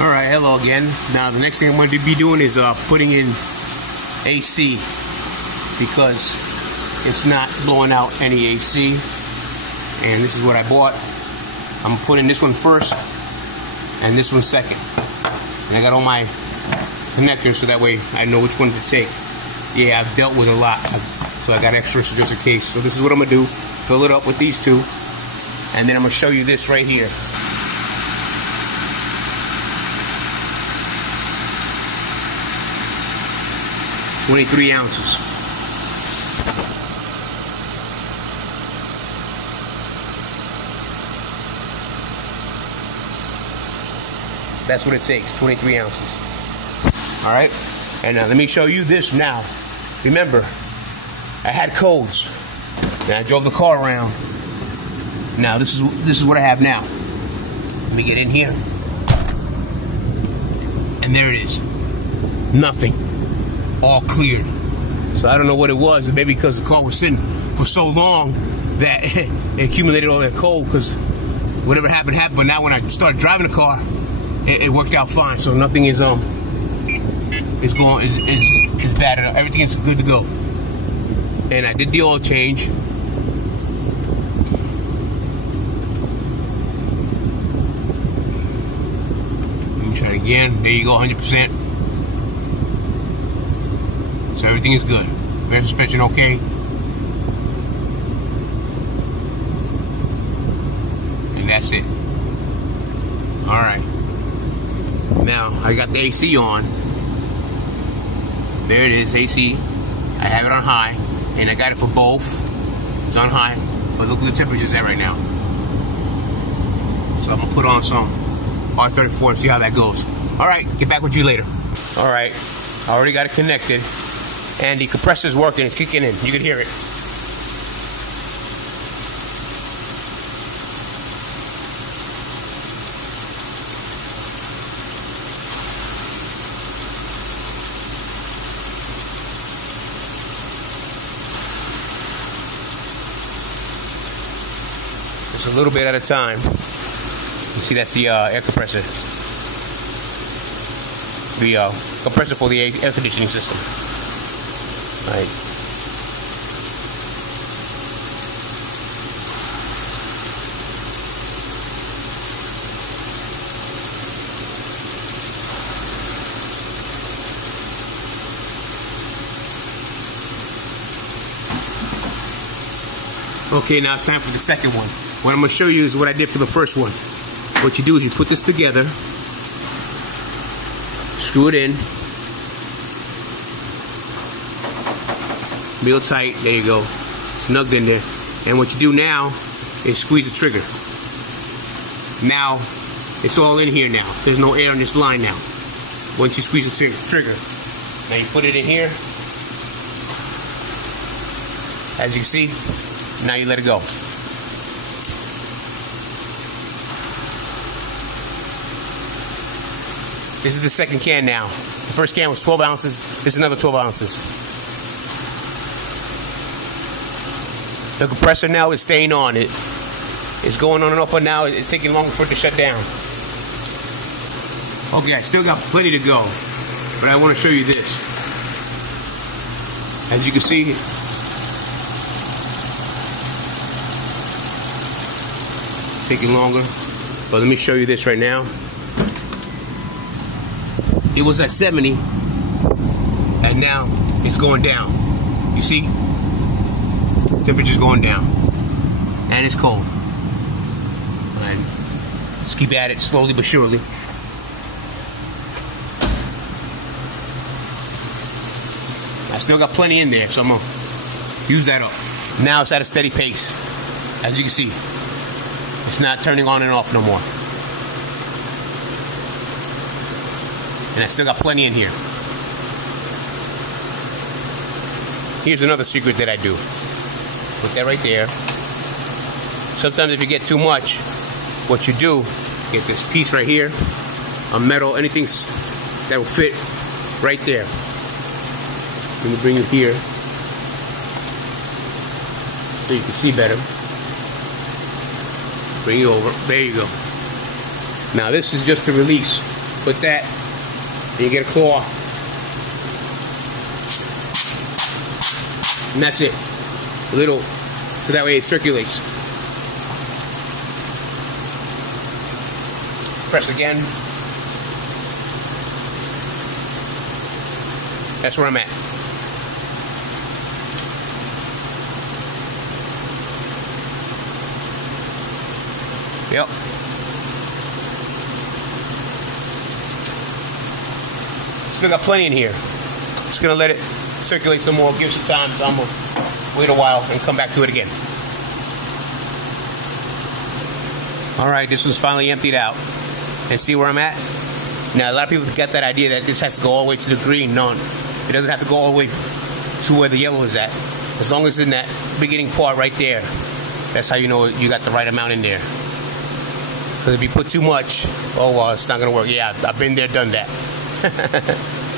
Alright, hello again. Now the next thing I'm going to be doing is putting in AC, because it's not blowing out any AC. And this is what I bought. I'm putting this one first and this one second. And I got all my connectors so that way I know which one to take. Yeah, I've dealt with a lot, so I got extras just in case. So this is what I'm going to do. Fill it up with these two. And then I'm going to show you this right here. .23 ounces. That's what it takes, 23 ounces. All right, and let me show you this now. Remember, I had codes, and I drove the car around. Now this is what I have now. Let me get in here, and there it is. Nothing. All cleared. So I don't know what it was. Maybe because the car was sitting for so long that it accumulated all that cold, because whatever happened happened. But now when I started driving the car, it worked out fine. So nothing is bad at all. Everything is good to go. And I did the oil change. Let me try it again. There you go, 100%. So everything is good. Rear suspension okay. And that's it. Alright. Now I got the AC on. There it is, AC. I have it on high. And I got it for both. It's on high. But look where the temperature's at right now. So I'm gonna put on some R34 and see how that goes. Alright, get back with you later. Alright, I already got it connected. And the compressor's working, it's kicking in. You can hear it. Just a little bit at a time. You see that's the air compressor. The compressor for the air conditioning system. Right. Okay, now it's time for the second one. What I'm going to show you is what I did for the first one. What you do is you put this together, screw it in, real tight, there you go, snugged in there. And what you do now is squeeze the trigger. Now, it's all in here now. There's no air on this line now. Once you squeeze the trigger. Now you put it in here. As you see, now you let it go. This is the second can now. The first can was 12 ounces, this is another 12 ounces. The compressor now is staying on. It's going on and off, but now it's taking longer for it to shut down. Okay, I still got plenty to go, but I want to show you this. As you can see, taking longer, but let me show you this right now. It was at 70, and now it's going down. You see? Temperature's going down, and it's cold. And just keep at it slowly but surely. I still got plenty in there, so I'm gonna use that up. Now it's at a steady pace. As you can see, it's not turning on and off no more. And I still got plenty in here. Here's another secret that I do. Put that right there. Sometimes if you get too much, what you do, get this piece right here, a metal, anything that will fit right there. Let me bring it here so you can see better. Bring it over. There you go. Now this is just to release Put that, then you get a claw. And that's it. A little, so that way it circulates. Press again. That's where I'm at. Yep. Still got plenty in here. Just gonna let it circulate some more, give it some time, so I'm gonna wait a while and come back to it again. Alright, this one's finally emptied out. And see where I'm at? Now, a lot of people get that idea that this has to go all the way to the green. No, it doesn't have to go all the way to where the yellow is at. As long as it's in that beginning part right there, that's how you know you got the right amount in there. Because if you put too much, oh well, it's not going to work. Yeah, I've been there, done that.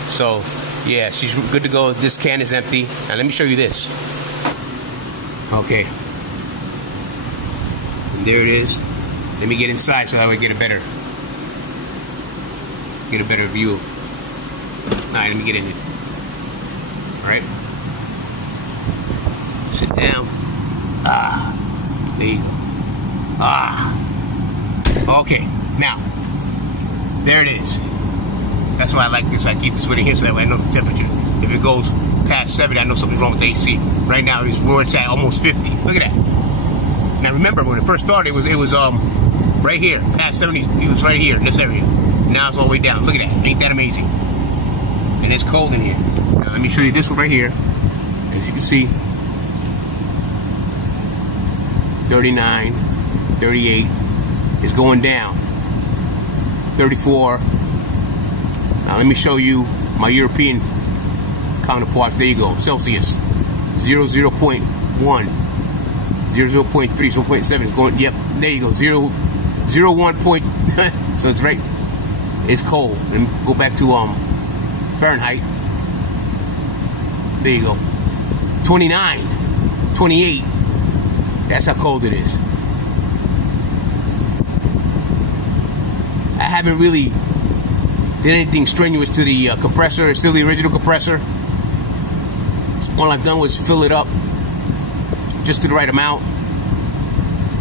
So, yeah, she's good to go. This can is empty. Now, let me show you this. Okay. And there it is. Let me get inside so that we get a better view. Alright, let me get in it. Alright. Sit down. There you go. Okay. Now, there it is. That's why I like this. I keep this with it here so that way I know the temperature. If it goes past 70, I know something's wrong with the AC. Right now, it's where it's at, almost 50. Look at that. Now, remember, when it first started, it was right here. Past 70, it was right here in this area. Now it's all the way down. Look at that. Ain't that amazing? And it's cold in here. Now let me show you this one right here. As you can see, 39, 38 is going down. 34. Now let me show you my European counterparts. There you go. Celsius. 0.1. 0.3, 0.7 is going. Yep. There you go. 0.1 point. So it's right. It's cold. And go back to Fahrenheit. There you go. 29, 28. That's how cold it is. I haven't really did anything strenuous to the compressor. It's still the original compressor. All I've done was fill it up just to the right amount.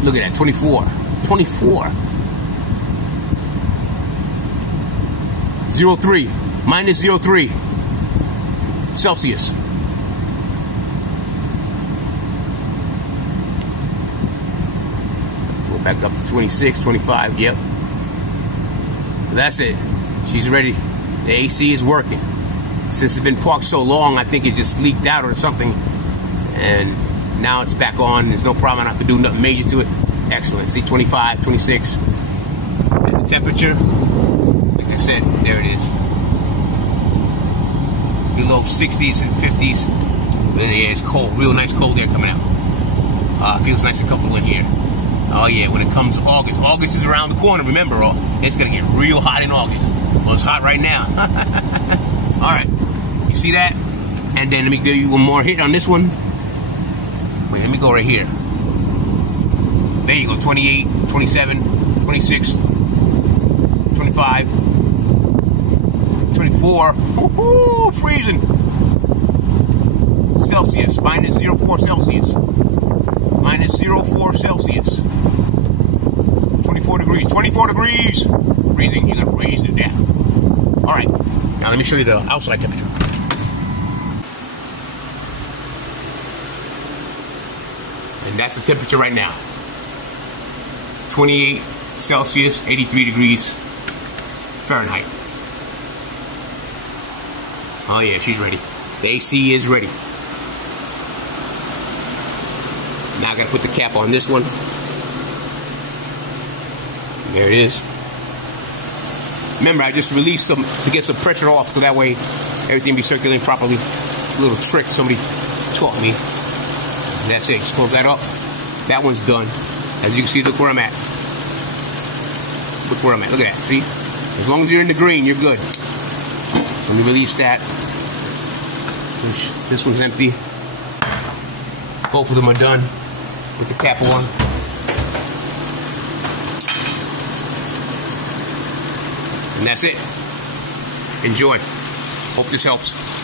Look at that, 24. 24. 0.3, minus 0.3 Celsius. Go back up to 26, 25, yep. That's it. She's ready. The AC is working. Since it's been parked so long, I think it just leaked out or something. And now it's back on. There's no problem. I don't have to do nothing major to it. Excellent. See, 25, 26. And the temperature, like I said, there it is. Below 60s and 50s. So yeah, it's cold. Real nice cold air coming out. Feels nice and comfortable in here. Oh yeah, when it comes August. August is around the corner, remember. It's going to get real hot in August. Well, it's hot right now. Alright. You see that? And then let me give you one more hit on this one. Wait, let me go right here. There you go. 28, 27, 26, 25, 24. Woohoo! Freezing. Celsius. Minus 0.4 Celsius. Minus 0.4 Celsius. 24 degrees. 24 degrees! Freezing. You're going to freeze to death. Alright. Now let me show you the outside temperature. And that's the temperature right now. 28 Celsius, 83 degrees Fahrenheit. Oh yeah, she's ready. The AC is ready. Now I gotta put the cap on this one. And there it is. Remember, I just released some to get some pressure off so that way everything be circulating properly. A little trick somebody taught me. And that's it. Just close that up. That one's done. As you can see, look where I'm at. Look where I'm at. Look at that. See? As long as you're in the green, you're good. Let me release that. This one's empty. Both of them are done. Put the cap on. And that's it. Enjoy. Hope this helps.